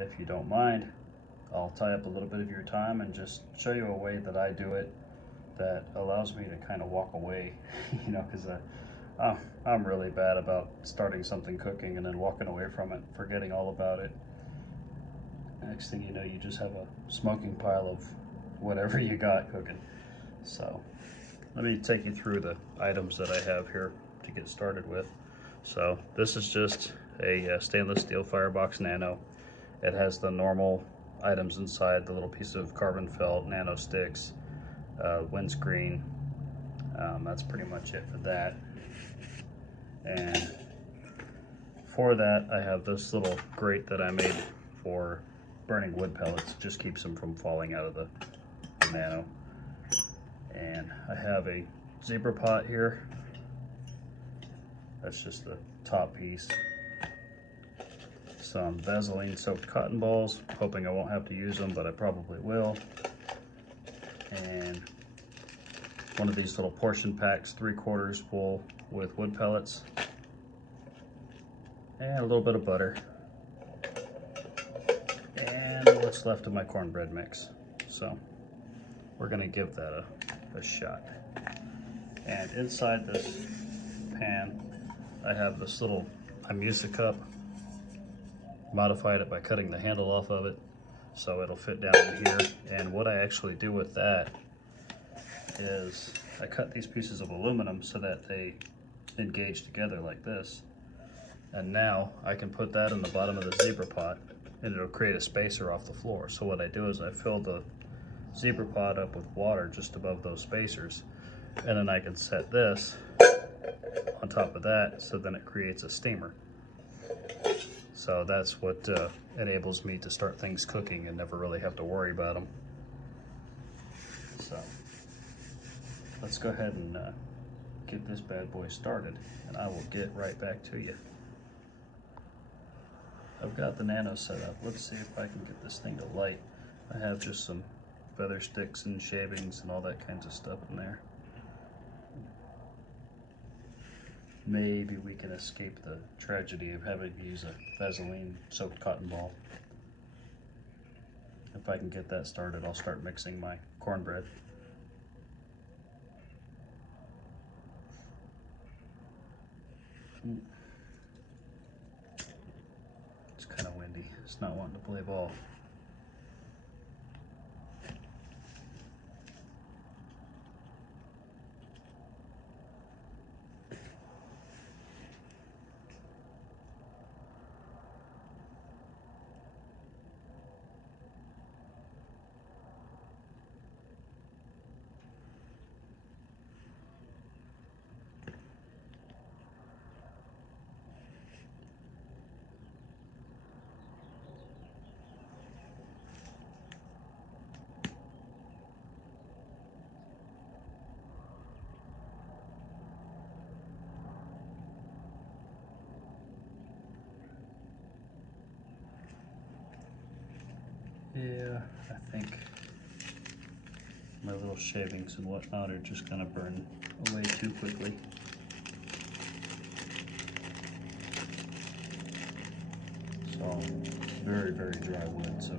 if you don't mind, I'll tie up a little bit of your time and just show you a way that I do it that allows me to kind of walk away, you know, because I'm really bad about starting something cooking and then walking away from it, forgetting all about it. Next thing you know, you just have a smoking pile of whatever you got cooking. So let me take you through the items that I have here to get started with. So this is just a stainless steel Firebox Nano. It has the normal items inside, the little piece of carbon felt, nano sticks, windscreen. That's pretty much it for that. And for that, I have this little grate that I made for burning wood pellets. Just keeps them from falling out of the Nano. And I have a zebra pot here. That's just the top piece. Some Vaseline soaked cotton balls, hoping I won't have to use them, but I probably will. And one of these little portion packs, 3/4 full with wood pellets. And a little bit of butter. And what's left of my cornbread mix. So we're gonna give that a shot. And inside this pan, I have this little Imusa cup. Modified it by cutting the handle off of it so it'll fit down in here. And what I actually do with that is I cut these pieces of aluminum so that they engage together like this. And now I can put that in the bottom of the zebra pot and it'll create a spacer off the floor. So what I do is I fill the zebra pot up with water just above those spacers, and then I can set this on top of that, so then it creates a steamer. So that's what enables me to start things cooking and never really have to worry about them. So let's go ahead and get this bad boy started, and I will get right back to you. I've got the Nano set up. Let's see if I can get this thing to light. I have just some feather sticks and shavings and all that kinds of stuff in there. Maybe we can escape the tragedy of having to use a Vaseline soaked cotton ball. If I can get that started, I'll start mixing my cornbread. It's kind of windy. It's not wanting to play ball. Yeah, I think my little shavings and whatnot are just gonna burn away too quickly. So very, very dry wood, so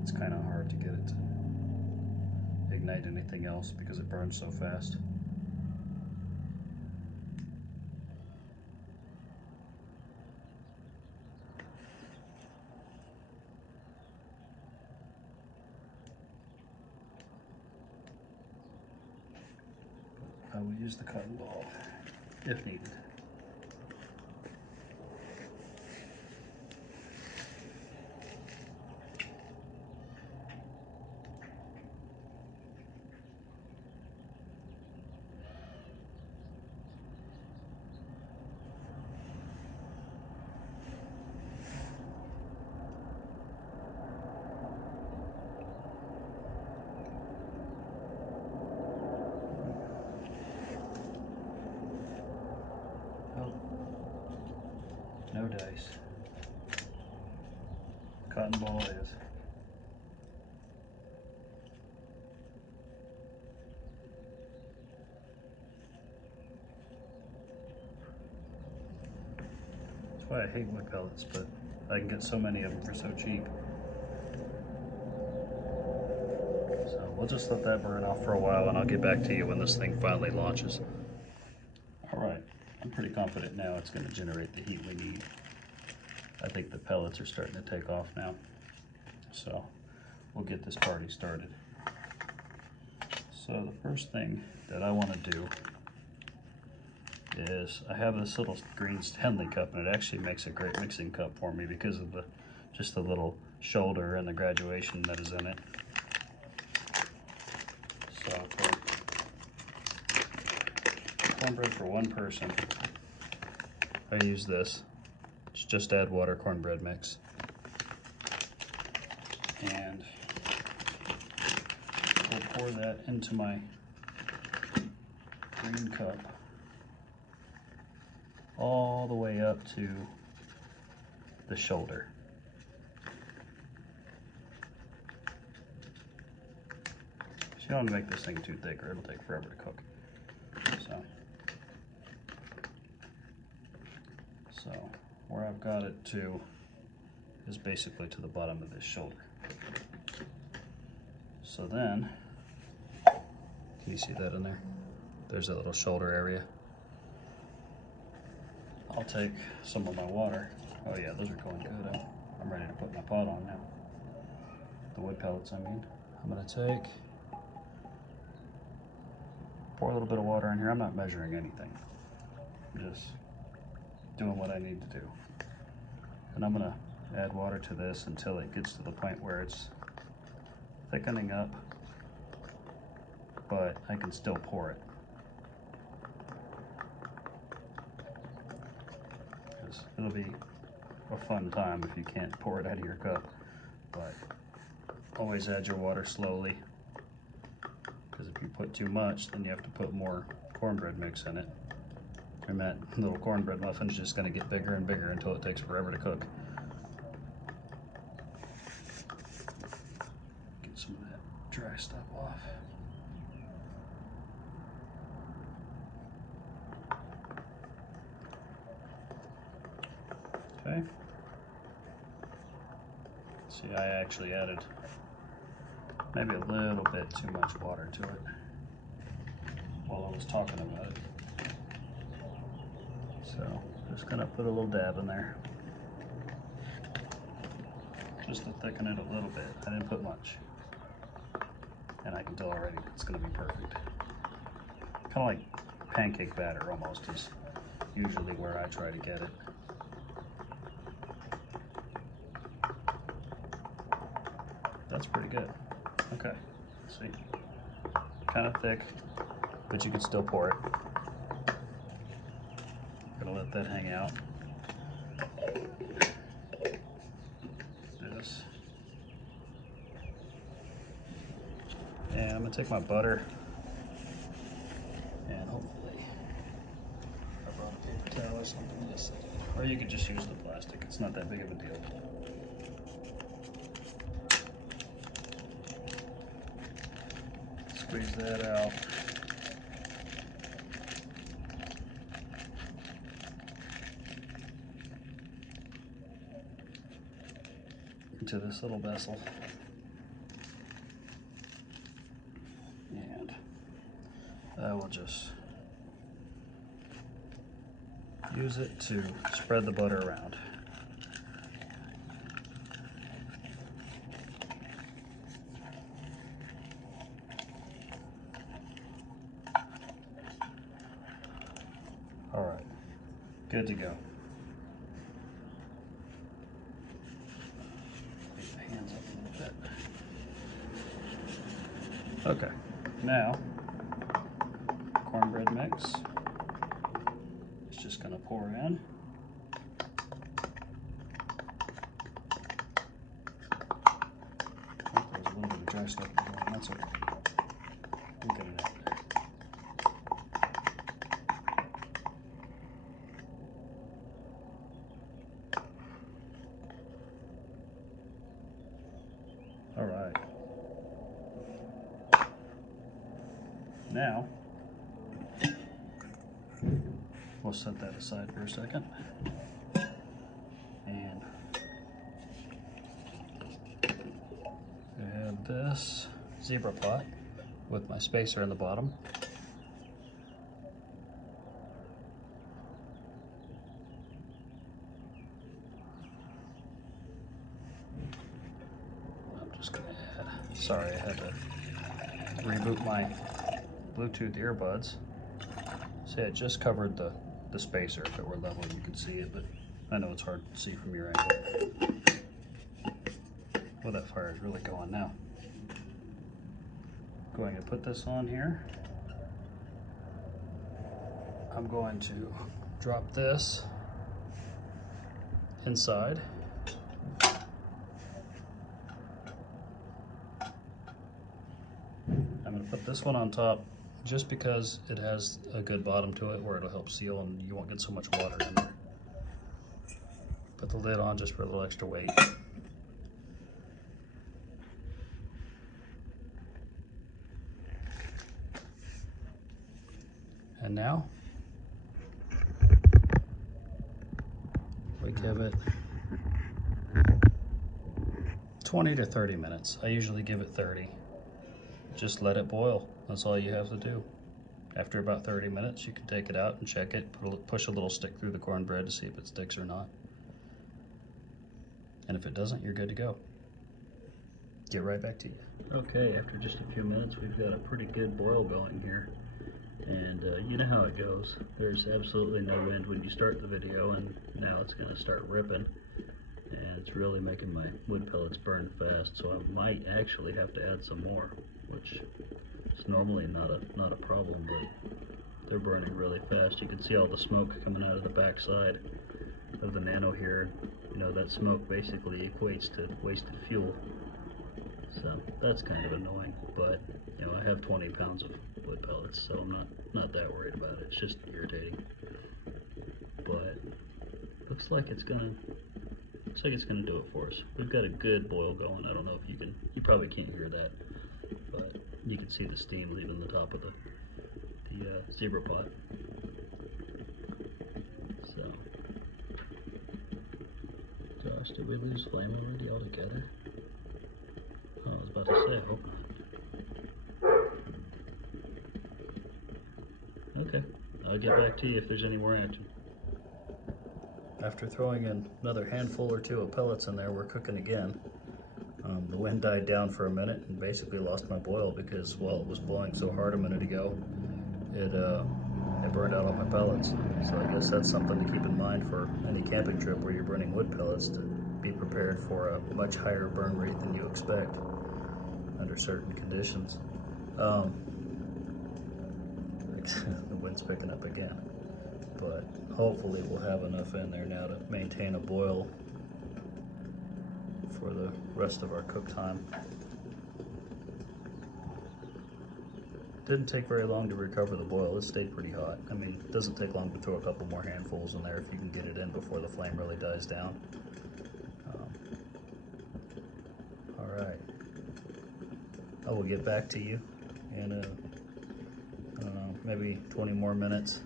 it's kind of hard to get it to ignite anything else because it burns so fast. I will use the cotton ball if needed. No dice. Cotton ball it is. That's why I hate wood pellets, but I can get so many of them for so cheap. So we'll just let that burn off for a while, and I'll get back to you when this thing finally launches. All right, I'm pretty confident now it's going to generate the heat we need. I think the pellets are starting to take off now. So we'll get this party started. So the first thing that I want to do is I have this little green Stanley cup, and it actually makes a great mixing cup for me because of just the little shoulder and the graduation that is in it. So for cornbread for one person, I use this. It's just add water cornbread mix. And we'll pour that into my green cup all the way up to the shoulder. So you don't want to make this thing too thick or it'll take forever to cook. So where I've got it to is basically to the bottom of this shoulder. So then, can you see that in there? There's that little shoulder area. I'll take some of my water. Oh yeah, those are going good. I'm ready to put my pot on now. The wood pellets, I mean. I'm gonna pour a little bit of water in here. I'm not measuring anything. I'm just doing what I need to do. And I'm gonna add water to this until it gets to the point where it's thickening up, but I can still pour it. Because it'll be a fun time if you can't pour it out of your cup, but always add your water slowly, because if you put too much, then you have to put more cornbread mix in it. And that little cornbread muffin is just going to get bigger and bigger until it takes forever to cook. Get some of that dry stuff off. Okay. See, I actually added maybe a little bit too much water to it while I was talking about it. So just gonna put a little dab in there, just to thicken it a little bit. I didn't put much, and I can tell already it's gonna be perfect. Kind of like pancake batter almost is usually where I try to get it. That's pretty good. Okay, see, kind of thick, but you can still pour it. Gonna let that hang out. This. And I'm gonna take my butter and hopefully I brought a paper towel or something to this, or you could just use the plastic. It's not that big of a deal. Squeeze that out. Into this little vessel. And I will just use it to spread the butter around. All right, good to go. Get my hands up a little bit. Okay, now cornbread mix. It's just gonna pour in. Oh, there's a little bit of dry stuff in there, and that's okay. We'll get it out there. All right. Now, we'll set that aside for a second. And this zebra pot with my spacer in the bottom. I'm just gonna add, sorry, I had to reboot my Bluetooth earbuds. See, I just covered the spacer. If it were level, you could see it, but I know it's hard to see from your angle. Well, that fire is really going now. Going to put this on here. I'm going to drop this inside. I'm going to put this one on top just because it has a good bottom to it where it'll help seal and you won't get so much water in there. Put the lid on just for a little extra weight. And now we give it 20 to 30 minutes. I usually give it 30. Just let it boil. That's all you have to do. After about 30 minutes, you can take it out and check it. Push a little stick through the cornbread to see if it sticks or not. And if it doesn't, you're good to go. Get right back to you. Okay, after just a few minutes, we've got a pretty good boil going here. And you know how it goes. There's absolutely no wind when you start the video, and now it's going to start ripping. And it's really making my wood pellets burn fast, so I might actually have to add some more, which is normally not a problem, but they're burning really fast. You can see all the smoke coming out of the back side of the Nano here. You know, that smoke basically equates to wasted fuel. So that's kind of annoying, but you know, I have 20 pounds of wood pellets, so I'm not that worried about it. It's just irritating. But looks like it's gonna do it for us. We've got a good boil going. I don't know if you probably can't hear that, but you can see the steam leaving the top of the zebra pot. So, gosh, did we lose flame already altogether? I was about to say, I hope not. Okay, I'll get back to you if there's any more action. After throwing in another handful or two of pellets in there, we're cooking again. The wind died down for a minute and basically lost my boil because while it was blowing so hard a minute ago, it burned out all my pellets. So I guess that's something to keep in mind for any camping trip where you're burning wood pellets, to be prepared for a much higher burn rate than you expect under certain conditions. The wind's picking up again, but hopefully we'll have enough in there now to maintain a boil for the rest of our cook time. Didn't take very long to recover the boil. It stayed pretty hot. I mean, it doesn't take long to throw a couple more handfuls in there if you can get it in before the flame really dies down. All right. I will get back to you in I don't know, maybe 20 more minutes,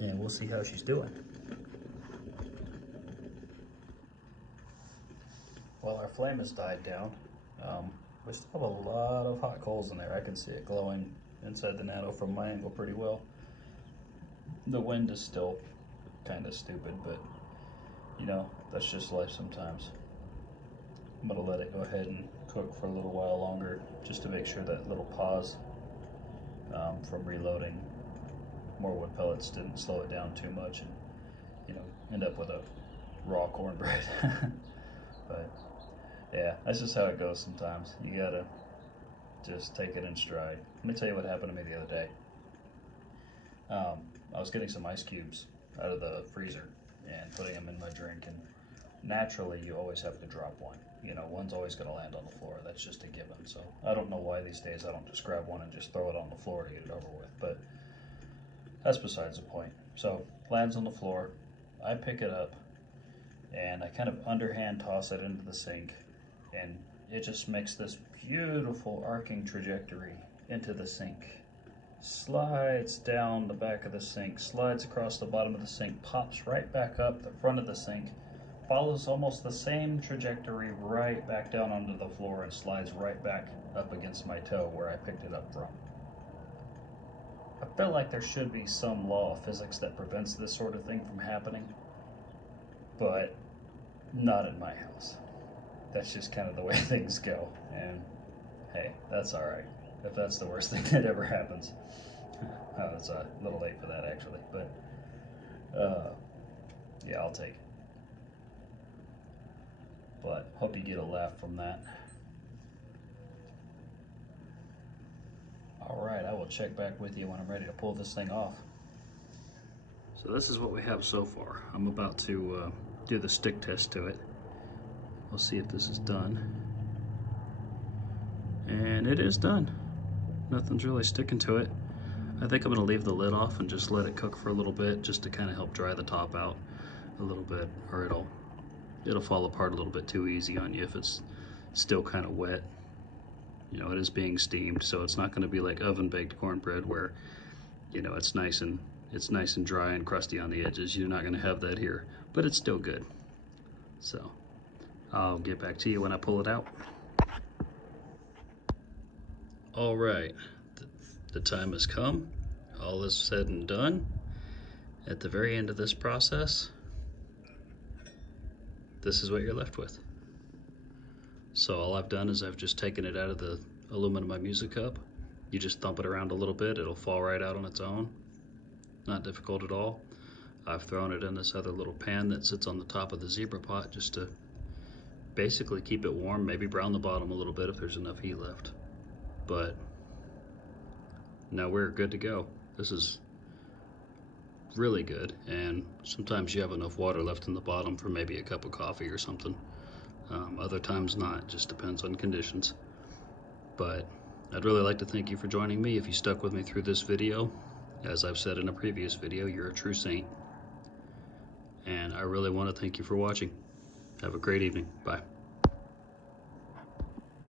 and we'll see how she's doing. Well, our flame has died down. We still have a lot of hot coals in there. I can see it glowing inside the Nano from my angle pretty well. The wind is still kind of stupid, but you know, that's just life sometimes. I'm gonna let it go ahead and cook for a little while longer just to make sure that little pause from reloading more wood pellets didn't slow it down too much and, you know, end up with a raw cornbread. But yeah, that's just how it goes sometimes. You gotta just take it in stride. Let me tell you what happened to me the other day. I was getting some ice cubes out of the freezer and putting them in my drink, and naturally you always have to drop one. You know, one's always gonna land on the floor. That's just a given. So I don't know why these days I don't just grab one and just throw it on the floor to get it over with, but that's besides the point. So lands on the floor, I pick it up, and I kind of underhand toss it into the sink, and it just makes this beautiful arcing trajectory into the sink. Slides down the back of the sink, slides across the bottom of the sink, pops right back up the front of the sink, follows almost the same trajectory right back down onto the floor and slides right back up against my toe where I picked it up from. I feel like there should be some law of physics that prevents this sort of thing from happening, but not in my house. That's just kind of the way things go, and hey, that's alright, if that's the worst thing that ever happens. Oh, it's a little late for that actually, but yeah, I'll take it. But hope you get a laugh from that. Alright, I will check back with you when I'm ready to pull this thing off. So this is what we have so far. I'm about to do the stick test to it. We'll see if this is done. And it is done. Nothing's really sticking to it. I think I'm going to leave the lid off and just let it cook for a little bit, just to kind of help dry the top out a little bit, or it'll fall apart a little bit too easy on you if it's still kind of wet. You know, it is being steamed, so it's not going to be like oven baked cornbread where, you know, it's nice and dry and crusty on the edges. You're not going to have that here, but it's still good. So I'll get back to you when I pull it out. All right, the time has come. All is said and done. At the very end of this process, this is what you're left with. So all I've done is I've just taken it out of the aluminum music cup. You just thump it around a little bit, it'll fall right out on its own. Not difficult at all. I've thrown it in this other little pan that sits on the top of the zebra pot just to basically keep it warm, maybe brown the bottom a little bit if there's enough heat left. But now we're good to go. This is really good, and sometimes you have enough water left in the bottom for maybe a cup of coffee or something. Other times not, just depends on conditions. But I'd really like to thank you for joining me. If you stuck with me through this video, as I've said in a previous video, you're a true saint. And I really want to thank you for watching. Have a great evening. Bye.